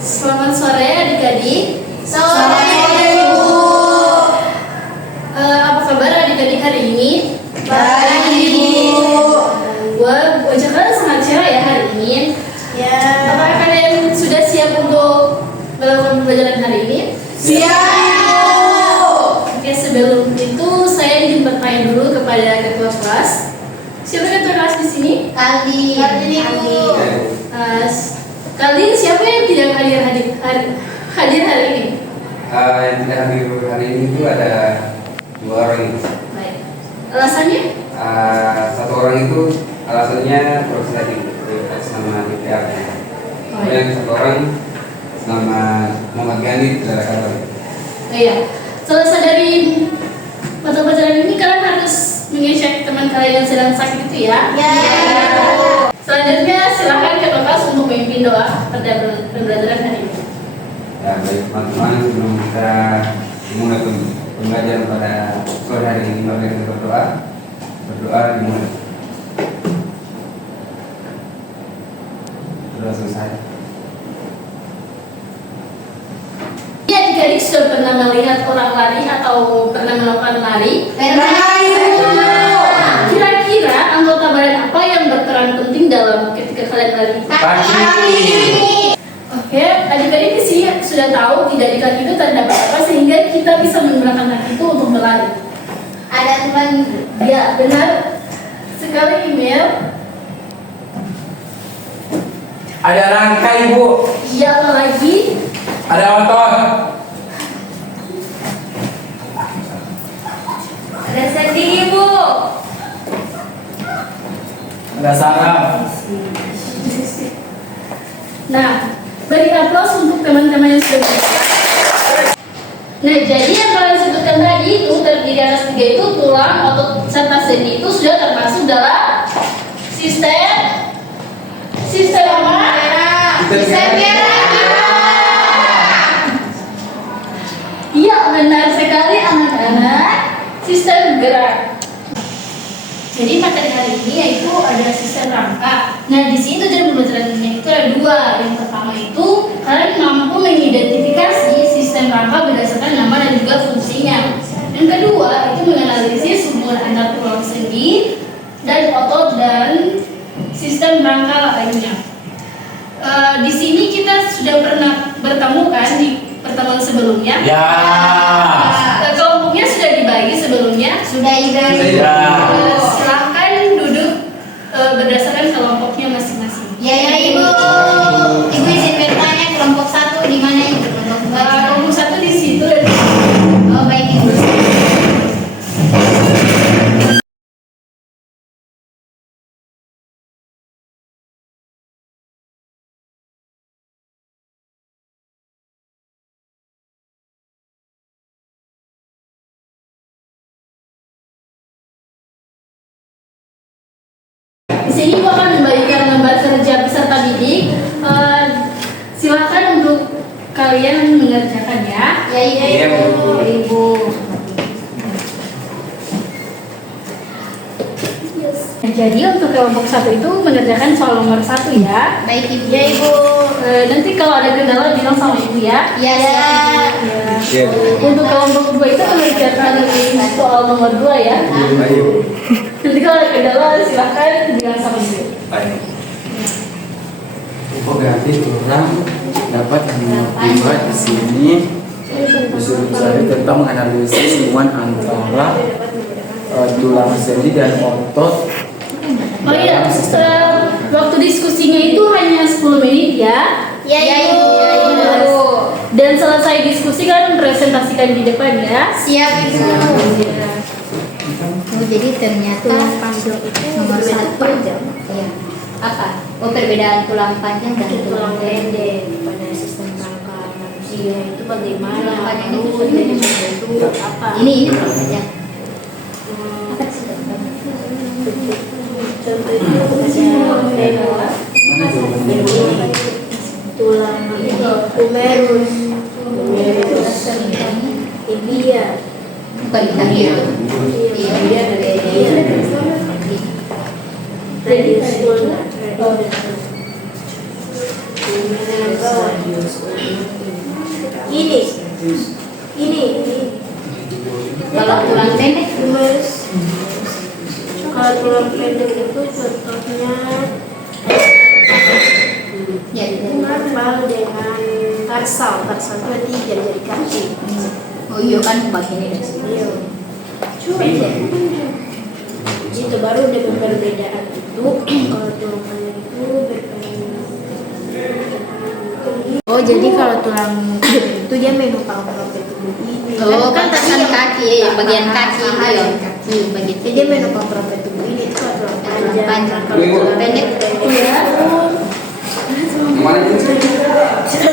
Selamat sore adik-adik. Sore Ibu. Apa kabar adik-adik hari ini? Baik Ibu. Wajah kalian sangat cerah ya hari ini. Ya. Apakah kalian sudah siap untuk melakukan pembelajaran hari ini? Siap. Oke, sebelum itu saya ingin bertanya dulu kepada ketua kelas. Siapa ketua kelas di sini? Kali Ibu. Kalian siapa yang tidak hadir hari ini? Yang tidak hadir hari ini itu ada 2 orang itu. Baik. Alasannya? Satu orang itu alasannya proses tadi atas nama DPR. Kemudian satu orang nama Muhammad Gani saudara kabar. Iya. Selesai dari mata pelajaran ini kalian harus mengecek teman kalian yang sedang sakit itu ya. Ya. Selanjutnya silakan ketua kelas untuk memimpin doa pada pembelajaran hari ini. Ya, baik teman-teman, sebelum kita mulai pembelajaran pada sore hari ini, mari kita berdoa dimulai. Sudah selesai. Ya, adik-adik sudah pernah melihat orang lari atau pernah melakukan lari? Kira-kira anggota badan apa yang berperan penting dalam ketika kalian lari? Oke, adik-adik di sini sudah tahu tidak di kaki itu terdapat apa sehingga kita bisa menggunakan kaki itu untuk berlari. Ada teman. Ya, benar sekali email. Ada rangka Ibu, Iya, apa lagi? ada otot, Ada sendi Ibu. ada saraf. Nah, beri aplaus untuk teman-teman yang sudah belajar. Nah, jadi yang kalian sebutkan tadi itu terdiri atas 3 itu tulang, otot, serta sendi itu sudah termasuk dalam sistem apa? Sistem Iya, benar sekali anak-anak. Sistem gerak. Jadi materi hari ini yaitu ada sistem rangka. Nah, di sini tujuan pembelajarannya itu ada 2. Yang pertama itu kalian mampu mengidentifikasi sistem rangka berdasarkan nama dan juga fungsinya. Yang kedua itu menganalisis hubungan antar tulang sendi dan otot dan sistem rangka lainnya. Di sini kita sudah pernah bertemu kan di pertemuan sebelumnya. Ya. Kelompoknya sudah dibagi sebelumnya. Sudah Ibu. Ya. Silakan duduk berdasarkan kelompoknya masing-masing. Ya Ibu. Ibu izin bertanya kelompok 1 di mana Ibu? Kelompok 2. Kelompok 1 di situ dan di situ. Oh baik Ibu. Di sini Ibu akan membagikan lembar kerja peserta didik. Silakan untuk kalian mengerjakan ya. Ya Ibu. Ibu. Jadi untuk kelompok 1 itu mengerjakan soal nomor 1 ya. Baik Ibu. Ya Ibu. Nanti kalau ada kendala bilang sama Ibu ya. Ya. Ya. Untuk kelompok 2 itu mengerjakan soal nomor 2 ya. Ayo. Nanti kalau ada kendala silahkan bilang sama Ibu. Baik. Infografis tulang dapat dibuat di sini. Disuruh saya tentang menganalisis hubungan antara tulang sendi dan otot. Oh iya, waktu diskusinya itu hanya 10 menit ya. Ya Ibu. Dan selesai diskusi kan presentasikan di depan ya. Siap Ibu. Oh, jadi ternyata Tulang panjang itu nomor 1 panjang. ya. Apa? Oh, perbedaan tulang panjang dan tulang pendek pada sistem rangka manusia itu bagaimana? Tulang panjang itu Itu apa? Ini tulang panjang. Apa sih? Tulang humerus, tibia, Bukan tibia. tibia dari radius ulna. Ini Kalau tulang pendek kalau tulang pendek itu contohnya ya normal dengan tarsal itu nanti jadi kaki. oh iya kan bagian ini dari sini. Iya. Cuma itu baru ada perbedaan itu kalau tulang pendek itu oh jadi kalau tulang itu dia menopang profil tubuh ini Oh, kan tadi yang kaki, bagian kaki itu ya. Bagian jadi dia menopang profil tubuh ini itu kalau tulang panjang. panjang. Kalau tulang pendek Iya. Yang mana itu?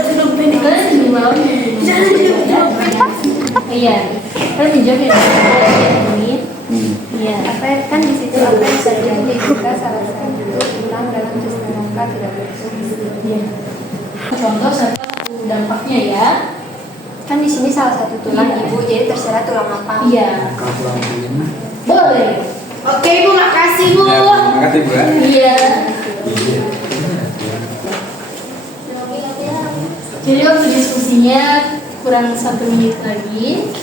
tulang pendek Kan di bawahnya. Iya. Kan menjawab ini. Iya. Apa kan di situ apa yang terjadi jika salah satu tulang dalam sistem rangka tidak berfungsi. Iya. Contoh satu dampaknya ya. Kan di sini salah satu tulang Iya. ibu, jadi terserah tulang apa. Iya. Kalau tulang pendek Boleh. Oke Bu, makasih Bu. Ya, terima kasih Bu. Ya. Iya. Jadi waktu diskusinya kurang 1 menit lagi.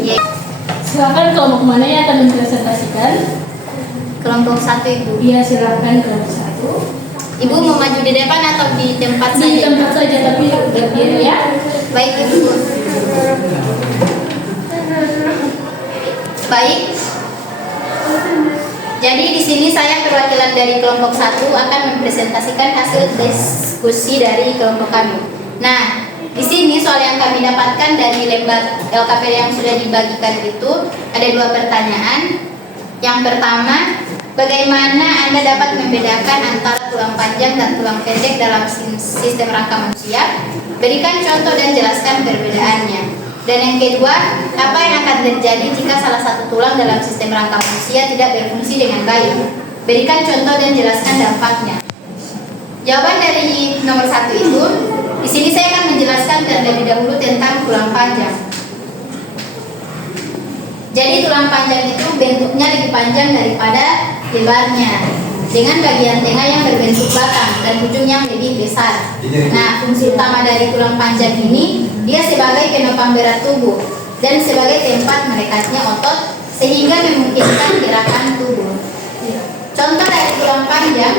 Iya. Silakan kelompok mana yang akan mempresentasikan? Kelompok 1 Ibu. Iya, silakan kelompok 1. Ibu mau maju di depan atau di tempat Di saja? tempat saja tapi udah biar ya. Baik Ibu. Baik. Jadi di sini saya perwakilan dari kelompok 1 akan mempresentasikan hasil diskusi dari kelompok kami. Nah, di sini soal yang kami dapatkan dari lembar LKPD yang sudah dibagikan itu ada 2 pertanyaan. Yang pertama, bagaimana Anda dapat membedakan antara tulang panjang dan tulang pendek dalam sistem rangka manusia? Berikan contoh dan jelaskan perbedaannya. Dan yang kedua, apa yang akan terjadi jika salah satu tulang dalam sistem rangka manusia tidak berfungsi dengan baik? Berikan contoh dan jelaskan dampaknya. Jawaban dari nomor 1 itu, di sini saya akan menjelaskan terlebih dahulu tentang tulang panjang. Jadi tulang panjang itu bentuknya lebih panjang daripada lebarnya, dengan bagian tengah yang berbentuk batang dan ujung yang lebih besar. Nah, fungsi utama dari tulang panjang ini, dia sebagai penopang berat tubuh dan sebagai tempat melekatnya otot sehingga memungkinkan gerakan tubuh. Contoh dari tulang panjang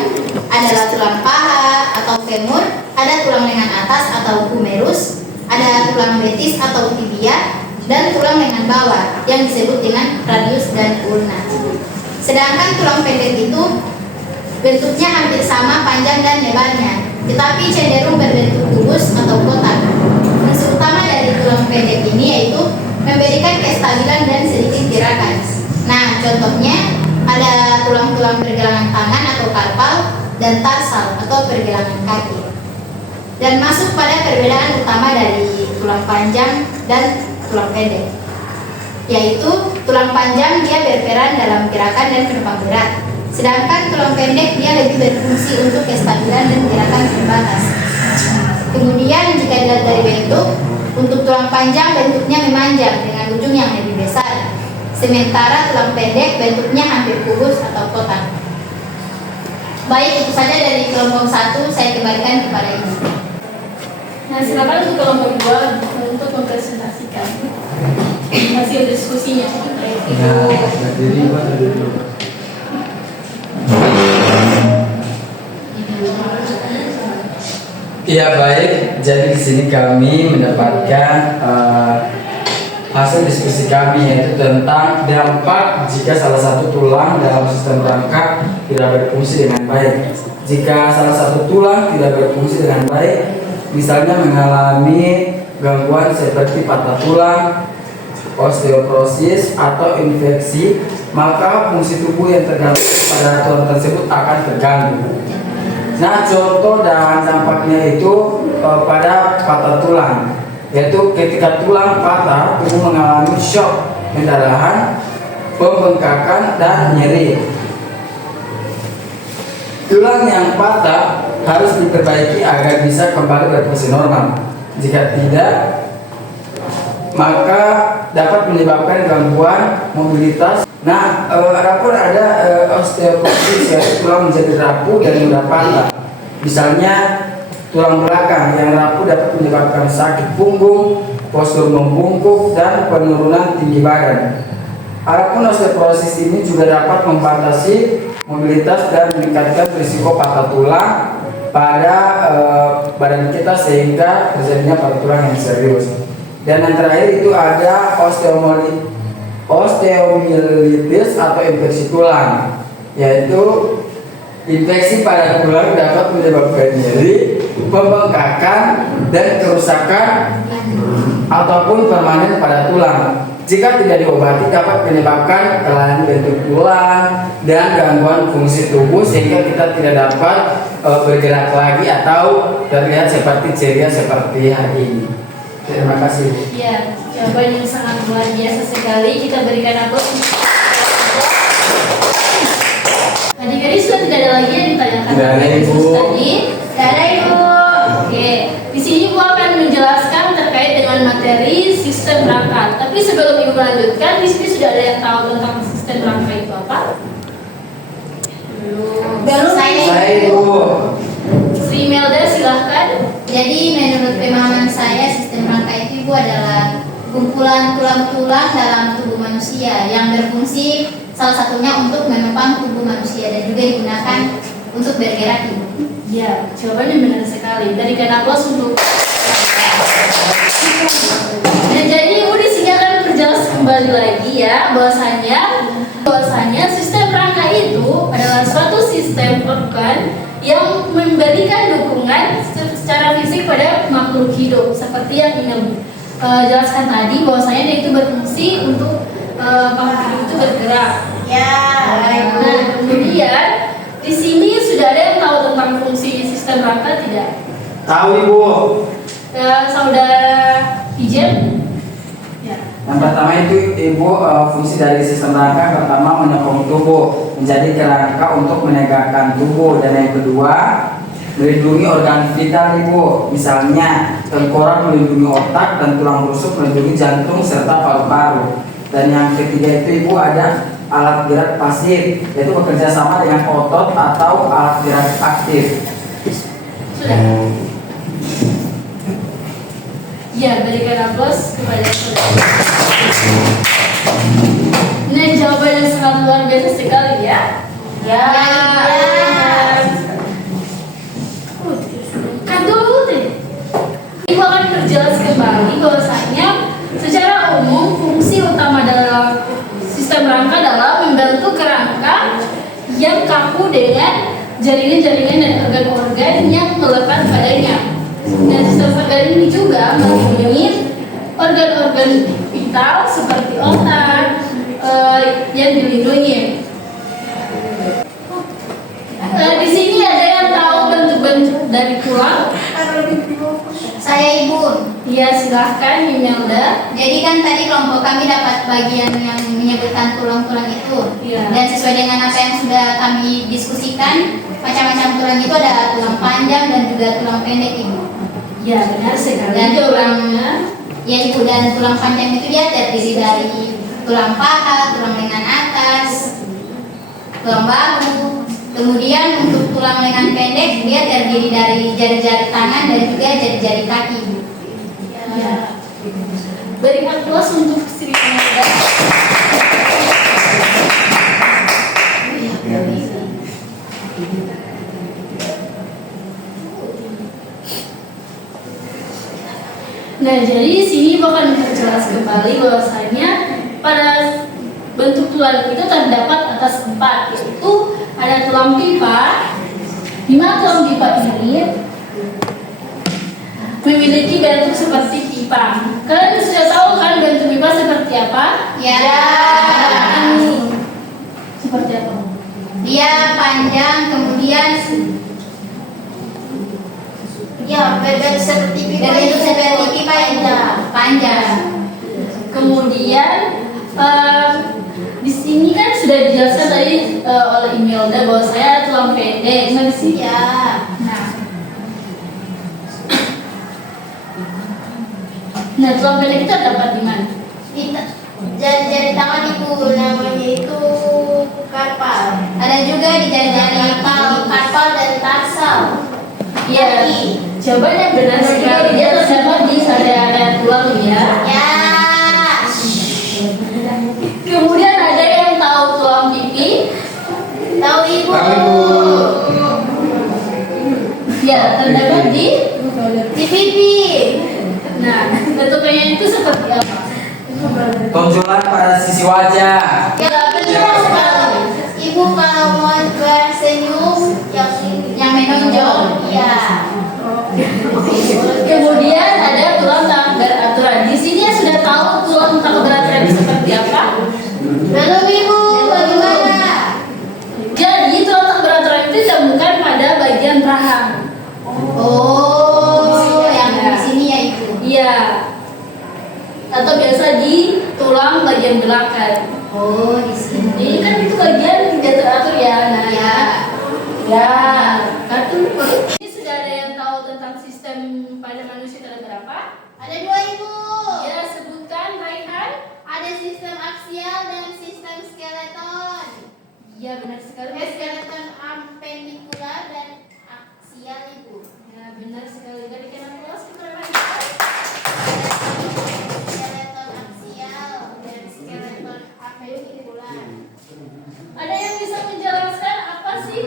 adalah tulang paha atau femur, ada tulang lengan atas atau humerus, ada tulang betis atau tibia, dan tulang lengan bawah yang disebut dengan radius dan ulna. Sedangkan tulang pendek itu bentuknya hampir sama panjang dan lebarnya, tetapi cenderung berbentuk kubus atau kotak. Fungsi utama dari tulang pendek ini yaitu memberikan kestabilan dan sedikit gerakan. Nah, contohnya ada tulang-tulang pergelangan tangan atau karpal dan tarsal atau pergelangan kaki. Dan masuk pada perbedaan utama dari tulang panjang dan tulang pendek, yaitu tulang panjang dia berperan dalam gerakan dan penopang berat, sedangkan tulang pendek dia lebih berfungsi untuk kestabilan dan gerakan terbatas. Kemudian jika dilihat dari bentuk, untuk tulang panjang bentuknya memanjang dengan ujung yang lebih besar, sementara tulang pendek bentuknya hampir kubus atau kotak. Baik, itu saja dari kelompok 1, saya kembalikan kepada Ibu. Nah, silakan untuk kelompok 2 untuk mempresentasikan hasil diskusinya. Nah, berdiri Pak, berdiri. Iya baik, jadi di sini kami mendapatkan hasil diskusi kami yaitu tentang dampak jika salah satu tulang dalam sistem rangka tidak berfungsi dengan baik. Jika salah satu tulang tidak berfungsi dengan baik, misalnya mengalami gangguan seperti patah tulang, osteoporosis atau infeksi, maka fungsi tubuh yang terganggu pada tulang tersebut akan terganggu. Nah, contoh dan dampaknya itu pada patah tulang, yaitu ketika tulang patah, tubuh mengalami shock, pendarahan, pembengkakan, dan nyeri. Tulang yang patah harus diperbaiki agar bisa kembali berfungsi normal. Jika tidak, maka dapat menyebabkan gangguan mobilitas Nah, adapun ada osteoporosis yaitu tulang menjadi rapuh dan mudah patah. Misalnya tulang belakang yang rapuh dapat menyebabkan sakit punggung, postur membungkuk, dan penurunan tinggi badan. Adapun osteoporosis ini juga dapat membatasi mobilitas dan meningkatkan risiko patah tulang pada badan kita sehingga terjadinya patah tulang yang serius. Dan yang terakhir itu ada osteomyelitis atau infeksi tulang, yaitu infeksi pada tulang dapat menyebabkan nyeri, pembengkakan, dan kerusakan ataupun permanen pada tulang. Jika tidak diobati dapat menyebabkan kelainan bentuk tulang dan gangguan fungsi tubuh sehingga kita tidak dapat bergerak lagi atau terlihat seperti ceria seperti hari ini. Terima kasih. Ya, jawaban yang sangat luar biasa sekali. Kita berikan aplaus. Adik-adik sudah tidak ada lagi yang ditanyakan. Tidak ada, Ibu. Tadi, tidak ada, Ibu. Oke, di sini Ibu akan menjelaskan terkait dengan materi sistem rangka. Tapi sebelum Ibu melanjutkan, di sini sudah ada yang tahu tentang sistem rangka itu apa? Baru Saya Ibu. Sri Melda, silahkan. Jadi menurut pemahaman saya sistem rangka itu Ibu adalah kumpulan tulang-tulang dalam tubuh manusia yang berfungsi salah satunya untuk menopang tubuh manusia dan juga digunakan untuk bergerak, Ibu. Ya, jawabannya benar sekali. Berikan aplaus untuk. Nah, jadi Ibu di sini akan berjelas kembali lagi ya bahwasanya sistem rangka itu adalah suatu sistem organ yang memberikan dukungan secara fisik pada makhluk hidup seperti yang Ibu jelaskan tadi bahwasanya dia itu berfungsi untuk makhluk hidup itu bergerak. Ya. Nah, kemudian di sini sudah ada yang tahu tentang fungsi sistem rangka tidak? Tahu Ibu. Saudara Ijen? Ya. Yang pertama itu Ibu, fungsi dari sistem rangka pertama menyokong tubuh menjadi kerangka untuk menegakkan tubuh, dan yang kedua melindungi organ vital Ibu, misalnya tengkorak melindungi otak dan tulang rusuk melindungi jantung serta paru-paru. Dan yang ketiga itu Ibu ada alat gerak pasif, yaitu bekerja sama dengan otot atau alat gerak aktif. Sudah. Ya, berikan aplaus kepada saudara. Nah, jawaban yang sangat luar biasa sekali ya. Ya. Kan dulu deh. Ibu akan berjelas kembali bahwasanya secara umum fungsi utama dalam sistem rangka adalah membantu kerangka yang kaku dengan jaringan-jaringan dan organ-organ yang melekat padanya. Dan sistem organ ini juga melindungi organ-organ vital seperti otak yang dilindungi. Di sini ada yang tahu bentuk-bentuk dari tulang? Saya Ibu. Iya, silahkan Imelda. Jadi kan tadi kelompok kami dapat bagian yang menyebutkan tulang-tulang itu. Iya. Dan sesuai dengan apa yang sudah kami diskusikan, macam-macam tulang itu ada tulang panjang dan juga tulang pendek, Ibu. Ya, benar sekali. Dan tulangnya. Ya Ibu, dan tulang panjang itu dia terdiri dari tulang paha, tulang lengan atas, tulang bahu. Kemudian untuk tulang lengan pendek dia terdiri dari jari-jari tangan dan juga jari-jari kaki, Ibu. Ya. Berikan aplaus untuk Sri Imelda. Nah, jadi di sini akan diperjelas kembali bahwasanya pada bentuk tulang itu terdapat atas 4, yaitu ada tulang pipa. Di mana tulang pipa ini memiliki bentuk seperti pipa. Kalian sudah tahu kan bentuk pipa seperti apa? Ya. Seperti apa? Dia panjang, kemudian ya berbentuk seperti pipa. Berbentuk seperti pipa itu panjang. Kemudian di sini kan sudah dijelaskan tadi oleh Imelda bahwa saya tulang pendek. Nah, di sini Ya. Nah, tulang pendek itu terdapat di mana? Jari-jari tangan Ibu namanya itu karpal. Ada juga di jari-jari Karpal dan tarsal. Iya. Jawaban yang benar sekali. Dia terdapat di area tulang ya. Ya. Kemudian ada yang tahu tulang pipi? Tahu Ibu. Ya, terdapat di pipi. Nah, bentuknya itu seperti apa? Tonjolan pada sisi wajah. Ya benar sekali. Ibu kalau mau bersenyum yang menonjol. ya. Kemudian ada tulang tak beraturan. Di sini ya sudah tahu tulang tak beraturan itu seperti apa? Belum Ibu, bagaimana? Jadi tulang tak beraturan itu ditemukan pada bagian rahang. Oh, yang di sini ya Ibu. Iya. Atau biasa di tulang bagian belakang. Oh, di sini. Ini kan itu bagian tidak teratur ya. Nah, Ya. ya. Kartu. Ini sudah ada yang tahu tentang sistem pada manusia ada berapa? Ada 2 Ibu. Ya, sebutkan Raihan. Ada sistem aksial dan sistem skeleton. Iya, benar sekali. Skeleton apendikular dan aksial Ibu. Ya, benar sekali. Dari kanan kelas kita Skeleton aksial dan skeleton apendikular. ada yang bisa menjelaskan apa sih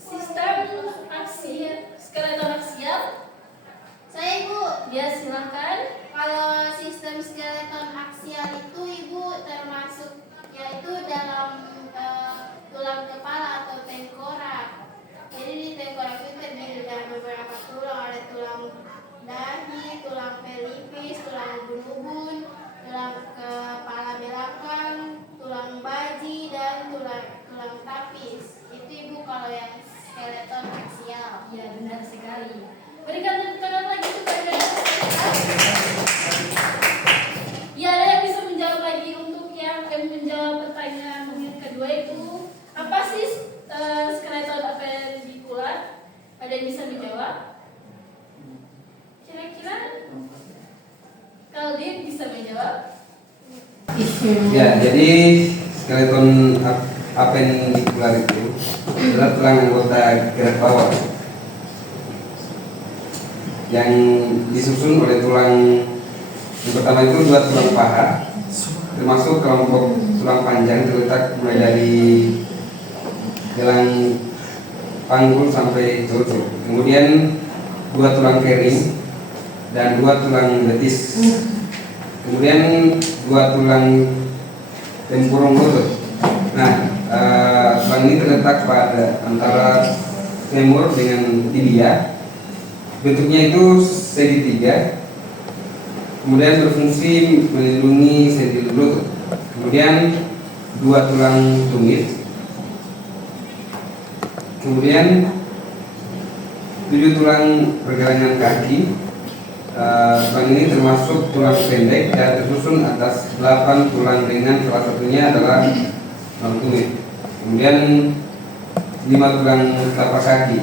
sistem aksial, skeleton aksial? Saya Ibu. Ya, silakan. Kalau sistem skeleton aksial itu Ibu termasuk yaitu dalam tulang kepala atau tengkorak. Jadi di tengkorak itu terdiri dari beberapa tulang, ada tulang dahi, tulang pelipis, tulang ubun-ubun, tulang kepala belakang, tulang baji dan tulang tapis. Itu Ibu kalau yang skeleton aksial. Ya, benar sekali. Berikan tepuk tangan lagi kepada ya, ada yang bisa menjawab lagi untuk yang menjawab pertanyaan yang kedua itu apa sih skeleton apendikular? Ada yang bisa menjawab? Kira-kira Kaldin bisa menjawab? Ya, jadi skeleton apendikular itu adalah tulang anggota gerak bawah yang disusun oleh tulang yang pertama itu 2 tulang paha, termasuk kelompok tulang panjang terletak mulai dari gelang panggul sampai telunjuk. Kemudian 2 tulang kering dan 2 tulang betis. Kemudian 2 tulang tempurung lutut. Nah, tulang ini terletak pada antara femur dengan tibia. Bentuknya itu segitiga. Kemudian berfungsi melindungi sendi lutut. Kemudian 2 tulang tumit. Kemudian 7 tulang pergelangan kaki. Tulang ini termasuk tulang pendek dan tersusun atas 8 tulang dengan salah satunya adalah tulang tumit. Kemudian 5 tulang telapak kaki.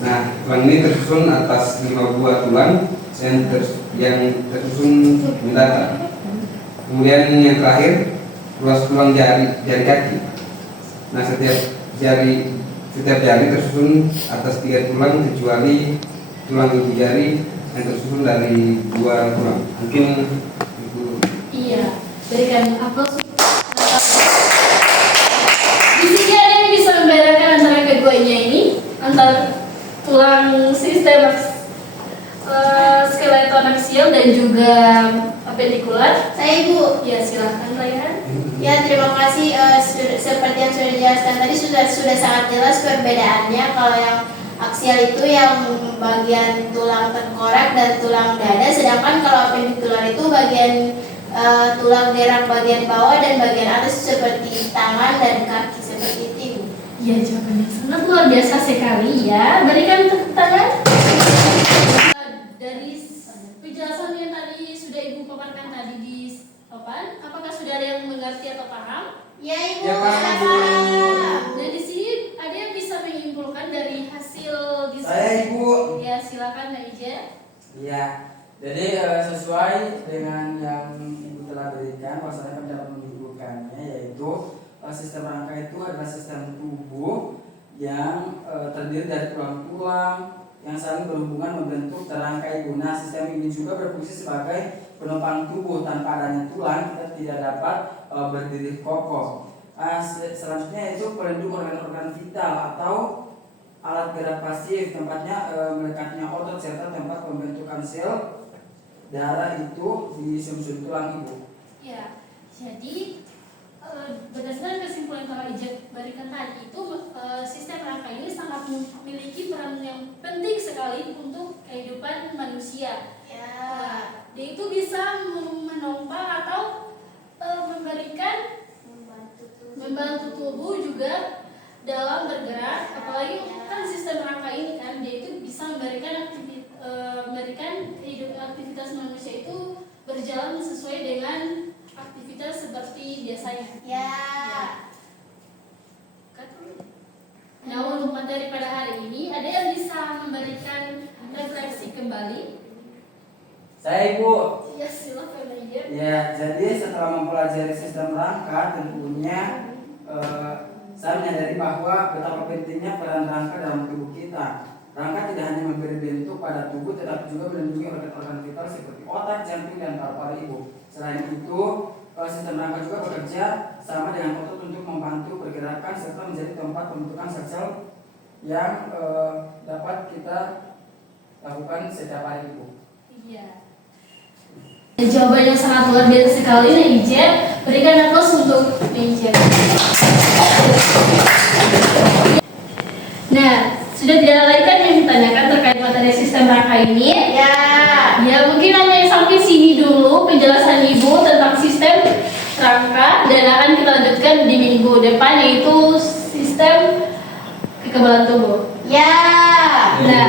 Nah, tulang ini tersusun atas 5 buah tulang yang tersusun mendatar. Kemudian yang terakhir, ruas tulang jari kaki. Nah, setiap jari tersusun atas 3 tulang kecuali tulang ibu jari yang tersusun dari 2 tulang. Mungkin itu. Iya, berikan aplaus. Di sini ada yang bisa membedakan antara keduanya ini, antara tulang sistem skeleton aksial dan juga apendikular. Saya Ibu. Ya, silakan Raihan. Ya, terima kasih. Seperti yang sudah dijelaskan tadi sudah sangat jelas perbedaannya. Kalau yang aksial itu yang bagian tulang tengkorak dan tulang dada, sedangkan kalau apendikular itu bagian tulang gerak bagian bawah dan bagian atas seperti tangan dan kaki seperti itu. Ya, jawabannya sangat luar biasa sekali ya. Berikan tepuk tangan. Dari penjelasan yang tadi sudah Ibu paparkan tadi di papan, apakah sudah ada yang mengerti atau paham? Ya Ibu, Ya, paham, saya Ibu. paham. Dan di sini ada yang bisa menyimpulkan dari hasil diskusi. Saya Ibu. Ya, silakan Naija. Iya. Jadi sesuai dengan yang Ibu telah telah berikan, bahwasanya kami dapat menunjukkannya, yaitu sistem rangka itu adalah sistem tubuh yang terdiri dari tulang-tulang yang saling berhubungan membentuk terangkai guna. Sistem ini juga berfungsi sebagai penopang tubuh. Tanpa adanya tulang kita tidak dapat berdiri kokoh. Selanjutnya itu pelindung organ-organ vital atau alat gerak pasif, tempatnya melekatnya otot serta tempat pembentukan sel darah itu di sum-sum tulang ibu. Ya, jadi berdasarkan kesimpulan yang Ijat berikan tadi itu sistem rangka ini sangat memiliki peran yang penting sekali untuk kehidupan manusia. Ya. Dia itu bisa menopang atau memberikan membantu tubuh juga dalam bergerak. Apalagi kan sistem rangka ini kan dia itu bisa memberikan aktivitas manusia itu berjalan sesuai dengan aktivitas seperti biasanya. Ya. Nah, untuk materi pada hari ini ada yang bisa memberikan refleksi kembali? Saya Ibu. Ya, silakan aja. Ya, jadi setelah mempelajari sistem rangka tentunya saya menyadari bahwa betapa pentingnya peran rangka dalam tubuh kita. Rangka tidak hanya memberi bentuk pada tubuh, tetapi juga melindungi organ-organ vital seperti otak, jantung, dan paru-paru ibu. Selain itu, sistem rangka juga bekerja sama dengan otot untuk membantu pergerakan serta menjadi tempat pembentukan sel-sel yang dapat kita lakukan setiap hari ibu. Iya. Jawaban yang sangat luar biasa sekali, Ijat. Berikan aplaus untuk Ijat. Nah, sudah tidak ada lagi kan yang ditanyakan terkait materi sistem rangka ini? Ya. Ya, mungkin hanya sampai sini dulu penjelasan Ibu tentang sistem rangka, dan akan kita lanjutkan di minggu depan, yaitu sistem kekebalan tubuh. Ya. Nah,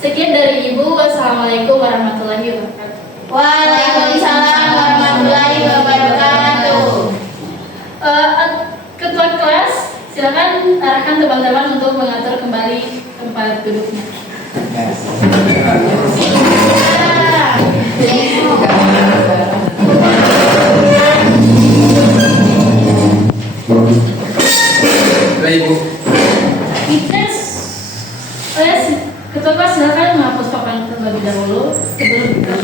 sekian dari Ibu. Wassalamualaikum warahmatullahi wabarakatuh. Waalaikumsalam warahmatullahi wabarakatuh. Ketua kelas, silakan arahkan teman-teman untuk mengatur kembali tempat duduknya. Baik Ibu. Ijaz, ketua kelas silakan menghapus papan terlebih dahulu sebelum kita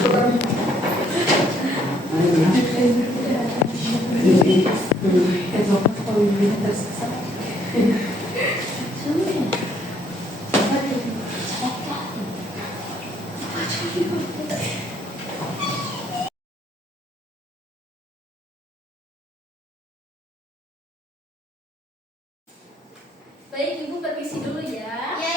Baik, Ibu permisi dulu ya. Ya.